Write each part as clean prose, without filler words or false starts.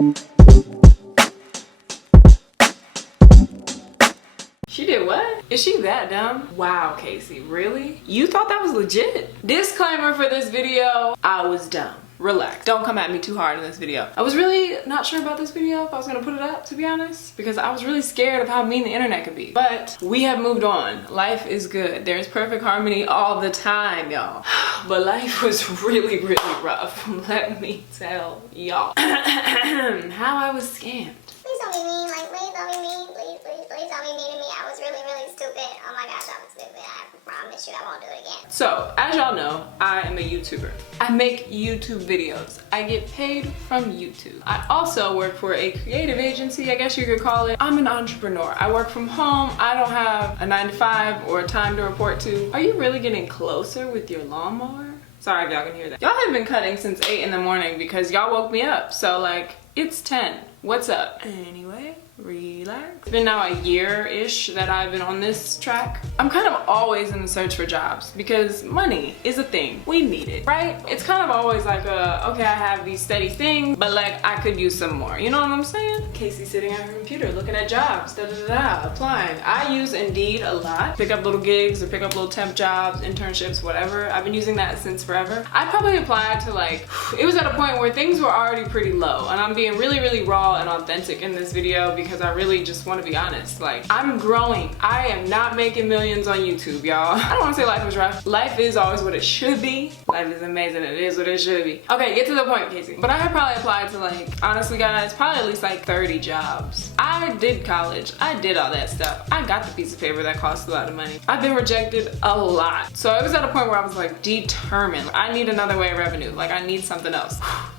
She did what? Is she that dumb? Wow, Casey, really? You thought that was legit? Disclaimer for this video, I was dumb. Relax. Don't come at me too hard in this video. I was really not sure about this video if I was gonna put it up, to be honest, because I was really scared of how mean the internet could be. But we have moved on. Life is good. There's perfect harmony all the time, y'all. But life was really, really rough. Let me tell y'all. How I was scammed. Please don't be mean, like, please don't be mean, please don't be mean to me. I was really, really stupid. Oh my gosh, I was stupid. I promise you I won't do it again. So, as y'all know, I am a YouTuber. I make YouTube videos. I get paid from YouTube. I also work for a creative agency, I guess you could call it. I'm an entrepreneur. I work from home. I don't have a 9 to 5 or a time to report to. Are you really getting closer with your lawnmower? Sorry if y'all can hear that. Y'all have been cutting since 8 in the morning because y'all woke me up. So like, it's 10. What's up? Anyway, relax. It's been now a year-ish that I've been on this track. I'm kind of always in the search for jobs because money is a thing. We need it, right? It's kind of always like okay, I have these steady things, but like I could use some more. You know what I'm saying? Casey's sitting at her computer looking at jobs, applying. I use Indeed a lot. Pick up little gigs or pick up little temp jobs, internships, whatever. I've been using that since forever. I probably applied to like, it was at a point where things were already pretty low, and I'm being really, really raw and authentic in this video because I really just want to be honest. Like, I'm growing. I am not making millions on YouTube, y'all. I don't want to say life was rough. Life is always what it should be. Life is amazing. It is what it should be. Okay, get to the point, Casey. But I have probably applied to like, honestly guys, probably at least like 30 jobs. I did college. I did all that stuff. I got the piece of paper that cost a lot of money. I've been rejected a lot. So it was at a point where I was like determined. I need another way of revenue. Like, I need something else.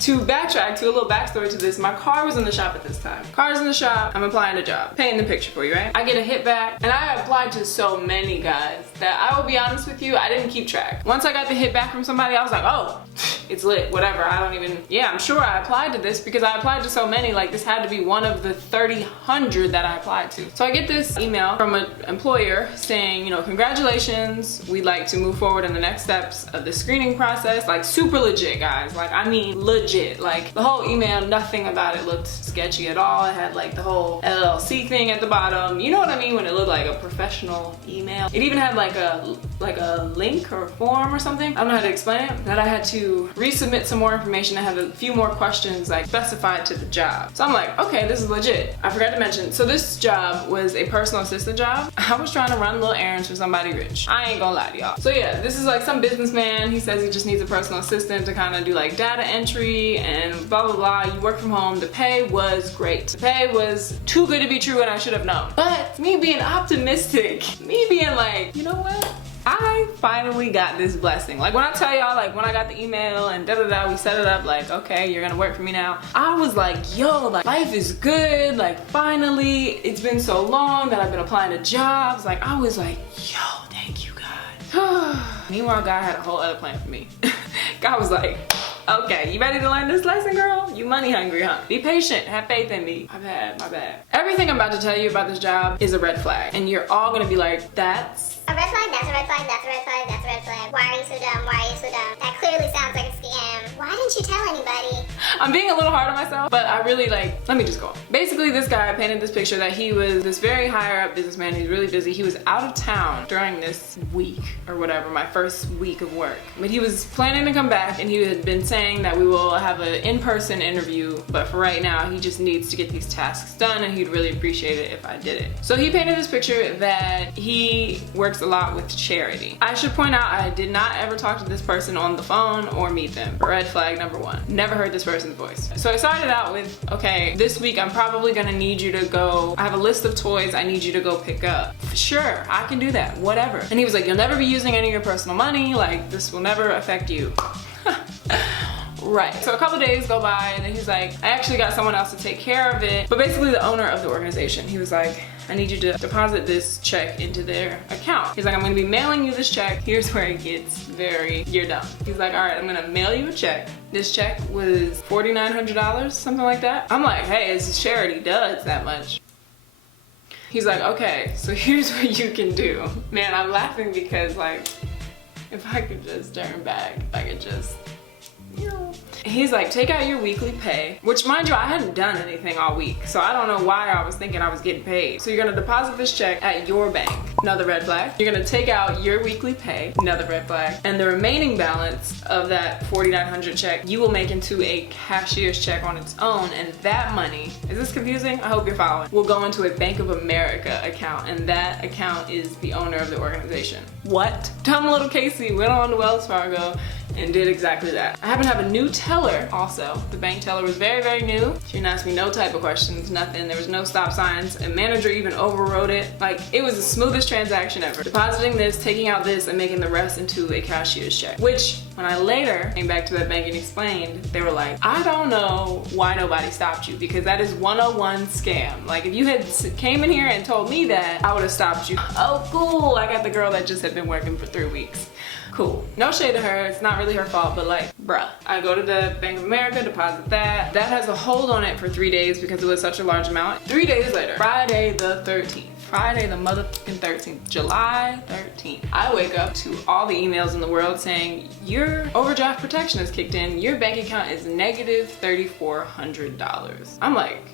To backtrack to a little backstory to this, my car was in the shop at this time. Car's in the shop, I'm applying a job. Painting the picture for you, right? I get a hit back, and I applied to so many guys that I will be honest with you, I didn't keep track. Once I got the hit back from somebody, I was like, oh, it's lit, whatever. I don't even, yeah, I'm sure I applied to this because I applied to so many, like this had to be one of the 3,000 that I applied to. So I get this email from an employer saying, you know, congratulations, we'd like to move forward in the next steps of the screening process. Like, super legit, guys. Like, I mean, legit. Like, the whole email, nothing about it looked sketchy at all. It had like the whole LLC thing at the bottom. You know what I mean when it looked like a professional email. It even had like a link or form or something. I don't know how to explain it. That I had to resubmit some more information. I had a few more questions like specified to the job. So I'm like, okay, this is legit. I forgot to mention, so this job was a personal assistant job. I was trying to run little errands for somebody rich. I ain't gonna lie to y'all. So yeah, this is like some businessman. He says he just needs a personal assistant to kind of do like data entry and blah blah blah. You work from home. The pay was great. The pay was too good to be true and I should have known. But me being optimistic, me being like, you know what? I finally got this blessing. Like, when I tell y'all, like, when I got the email and da-da-da, we set it up, like, okay, you're gonna work for me now. I was like, yo, like, life is good. Like, finally, it's been so long that I've been applying to jobs. Like, I was like, yo, thank you, God. Meanwhile, God had a whole other plan for me. God was like, okay, you ready to learn this lesson, girl? You money hungry, huh? Be patient, have faith in me. My bad. Everything I'm about to tell you about this job is a red flag. And you're all gonna be like, that's a red flag, that's a red flag, that's a red flag, that's a red flag. Why are you so dumb? Why are you so dumb? That clearly sounds like a scam. Why didn't you tell anybody? I'm being a little hard on myself, but I really like, let me just go on. Basically, this guy painted this picture that he was this very higher up businessman. He's really busy. He was out of town during this week or whatever, my first week of work. But he was planning to come back and he had been saying that we will have an in-person interview, but for right now, he just needs to get these tasks done and he'd really appreciate it if I did it. So he painted this picture that he works a lot with charity. I should point out, I did not ever talk to this person on the phone or meet them. Red flag number one. Never heard this person's voice. So I started out with, okay, this week I'm probably gonna need you to go, I have a list of toys I need you to go pick up. Sure, I can do that, whatever. And he was like, you'll never be using any of your personal money, like this will never affect you. Right. So a couple days go by and then he's like, I actually got someone else to take care of it. But basically the owner of the organization, he was like, I need you to deposit this check into their account. He's like, I'm gonna be mailing you this check. Here's where it gets very, you're dumb. He's like, all right, I'm gonna mail you a check. This check was $4,900, something like that. I'm like, hey, it's a charity, duh, it's that much. He's like, okay, so here's what you can do. Man, I'm laughing because like, if I could just turn back, if I could just, you know. He's like, take out your weekly pay, which mind you, I hadn't done anything all week. So I don't know why I was thinking I was getting paid. So you're gonna deposit this check at your bank. Another red flag. You're gonna take out your weekly pay. Another red flag. And the remaining balance of that $4,900 check, you will make into a cashier's check on its own. And that money, is this confusing? I hope you're following, will go into a Bank of America account. And that account is the owner of the organization. What? Dumb little Casey went on to Wells Fargo and did exactly that. I happen to have a new teller also. The bank teller was very, very new. She didn't ask me no type of questions, nothing. There was no stop signs. A manager even overrode it. Like, it was the smoothest transaction ever. Depositing this, taking out this, and making the rest into a cashier's check. Which, when I later came back to that bank and explained, they were like, I don't know why nobody stopped you, because that is 101 scam. Like, if you had came in here and told me that, I would have stopped you. Oh, cool, I got the girl that just had been working for 3 weeks. Cool. No shade to her, it's not really her fault, but like, bruh. I go to the Bank of America, deposit that. That has a hold on it for 3 days because it was such a large amount. 3 days later, Friday the 13th. Friday the motherfucking 13th, July 13th. I wake up to all the emails in the world saying, your overdraft protection has kicked in, your bank account is negative $3,400. I'm like,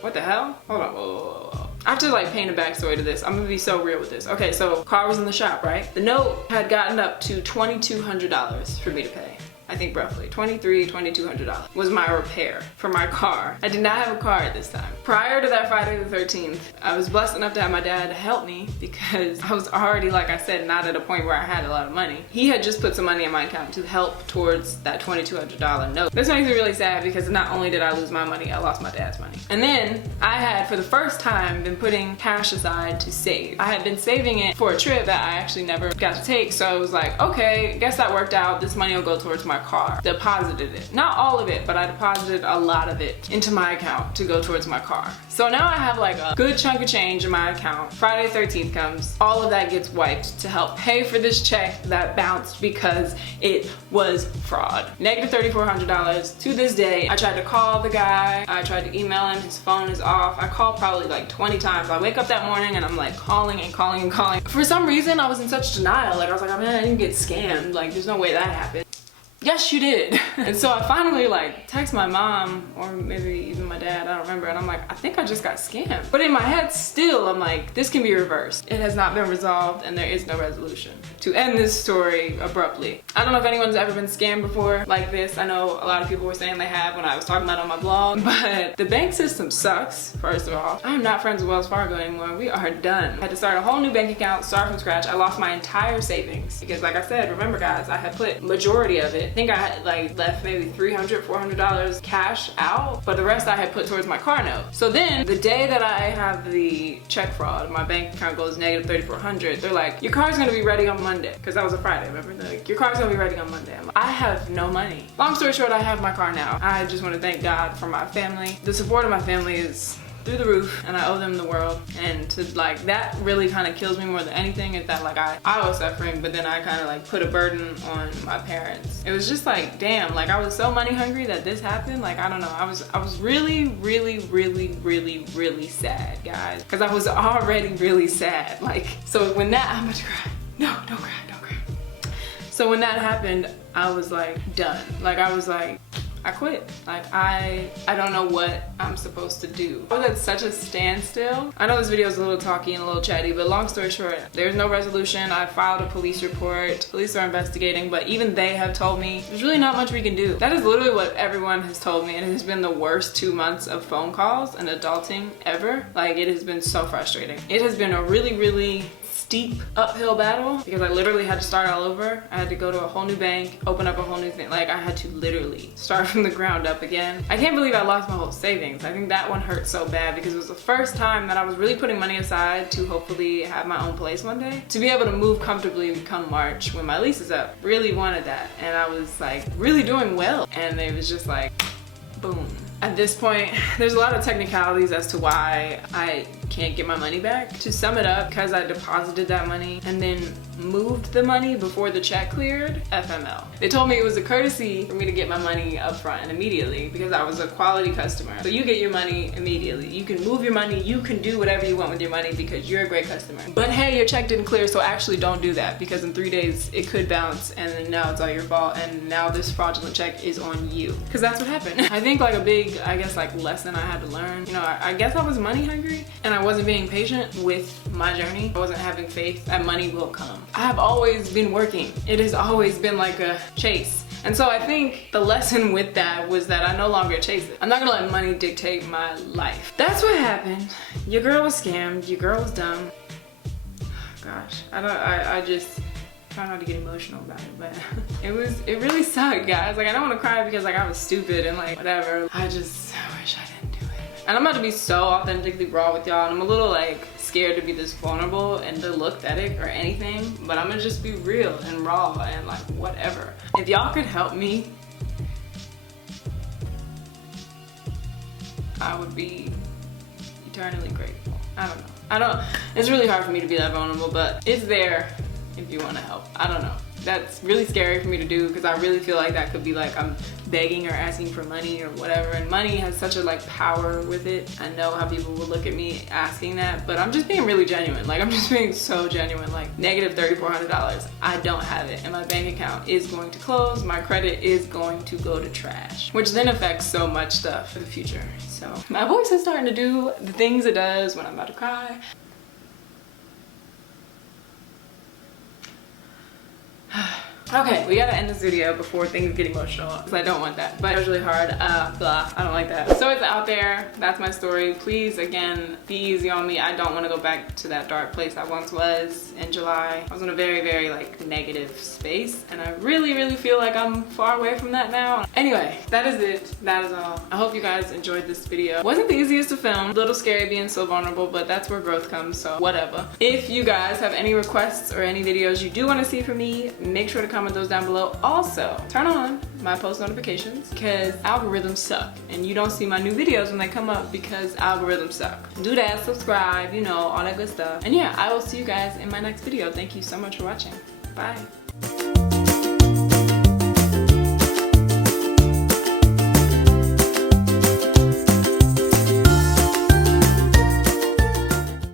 what the hell? Hold on, whoa. I have to like paint a backstory to this. I'm gonna be so real with this. Okay, so car was in the shop, right? The note had gotten up to $2,200 for me to pay. I think roughly $2,200 was my repair for my car. I did not have a car at this time. Prior to that Friday the 13th, I was blessed enough to have my dad help me because I was already, like I said, not at a point where I had a lot of money. He had just put some money in my account to help towards that $2,200 note. This makes me really sad because not only did I lose my money, I lost my dad's money. And then I had, for the first time, been putting cash aside to save. I had been saving it for a trip that I actually never got to take. So I was like, okay, I guess that worked out. This money will go towards my car. Deposited it. Not all of it, but I deposited a lot of it into my account to go towards my car. So now I have like a good chunk of change in my account. Friday 13th comes, all of that gets wiped to help pay for this check that bounced because it was fraud. Negative $3,400. To this day, I tried to call the guy, I tried to email him, his phone is off. I called probably like 20 times. I wake up that morning and I'm like calling and calling and calling. For some reason, I was in such denial. Like I was like, oh man, I didn't get scammed. Like there's no way that happened. Yes, you did. And so I finally like text my mom or maybe even my dad, I don't remember, and I'm like, I think I just got scammed. But in my head still, I'm like, this can be reversed. It has not been resolved and there is no resolution. To end this story abruptly, I don't know if anyone's ever been scammed before like this. I know a lot of people were saying they have when I was talking about it on my blog, but the bank system sucks, first of all. I'm not friends with Wells Fargo anymore. We are done. I had to start a whole new bank account, start from scratch. I lost my entire savings because like I said, remember guys, I had put majority of it. I think I had like left maybe $300, $400 cash out, but the rest I had put towards my car note. So then the day that I have the check fraud, my bank account goes negative $3,400. They're like, your car's gonna be ready on Monday, because that was a Friday, remember? They're like, your car's gonna be ready on Monday. I'm like, I have no money. Long story short, I have my car now. I just want to thank God for my family. The support of my family is through the roof and I owe them the world. And to like, that really kind of kills me more than anything is that like I was suffering, but then I kind of like put a burden on my parents. It was just like, damn, like I was so money hungry that this happened. Like, I don't know. I was really, really, really, really, really sad, guys. Because I was already really sad. Like, so when that, I'm about to cry. No, don't cry, don't cry. So when that happened, I was like done. Like I was like, I quit. Like I don't know what I'm supposed to do. I was at such a standstill. I know this video is a little talky and a little chatty, but long story short, there's no resolution. I filed a police report. Police are investigating, but even they have told me there's really not much we can do. That is literally what everyone has told me, and it has been the worst 2 months of phone calls and adulting ever. Like it has been so frustrating. It has been a really, really steep uphill battle because I literally had to start all over. I had to go to a whole new bank, open up a whole new thing. Like I had to literally start from the ground up again. I can't believe I lost my whole savings. I think that one hurt so bad because it was the first time that I was really putting money aside to hopefully have my own place one day. To be able to move comfortably come March when my lease is up. Really wanted that. And I was like really doing well. And it was just like, boom. At this point, there's a lot of technicalities as to why I can't get my money back. To sum it up, because I deposited that money and then moved the money before the check cleared, FML. They told me it was a courtesy for me to get my money up front and immediately because I was a quality customer. So you get your money immediately. You can move your money, you can do whatever you want with your money because you're a great customer. But hey, your check didn't clear, so actually don't do that because in 3 days it could bounce and then now it's all your fault and now this fraudulent check is on you. Because that's what happened. I think like a big, I guess like lesson I had to learn, you know, I guess I was money hungry and I wasn't being patient with my journey. I wasn't having faith that money will come. I have always been working. It has always been like a chase. And so I think the lesson with that was that I no longer chase it. I'm not gonna let money dictate my life. That's what happened. Your girl was scammed. Your girl was dumb. Gosh, I just try not to get emotional about it, but it really sucked, guys. Like I don't want to cry because like I was stupid and like whatever. I wish I didn't do it. And I'm about to be so authentically raw with y'all, and I'm a little like scared to be this vulnerable and to look pathetic or anything, but I'm gonna just be real and raw and like whatever. If y'all could help me, I would be eternally grateful. I don't, it's really hard for me to be that vulnerable, but it's there if you want to help. I don't know. That's really scary for me to do because I really feel like that could be like I'm begging or asking for money or whatever, and money has such a like power with it. I know how people will look at me asking that, but I'm just being really genuine. Like I'm just being so genuine. Like negative $3,400, I don't have it and my bank account is going to close. My credit is going to go to trash, which then affects so much stuff for the future. So my voice is starting to do the things it does when I'm about to cry. Okay, we gotta end this video before things get emotional because I don't want that, but it was really hard. Blah, I don't like that. So it's out there. That's my story. Please, again, be easy on me. I don't want to go back to that dark place I once was in July. I was in a very, very like negative space, and I really, really feel like I'm far away from that now. Anyway, that is it. That is all. I hope you guys enjoyed this video. It wasn't the easiest to film. A little scary being so vulnerable, but that's where growth comes, so whatever. If you guys have any requests or any videos you do want to see from me, make sure to comment those down below. Also, turn on my post notifications because algorithms suck and you don't see my new videos when they come up because algorithms suck. Do that, subscribe, you know, all that good stuff. And yeah, I will see you guys in my next video. Thank you so much for watching. Bye.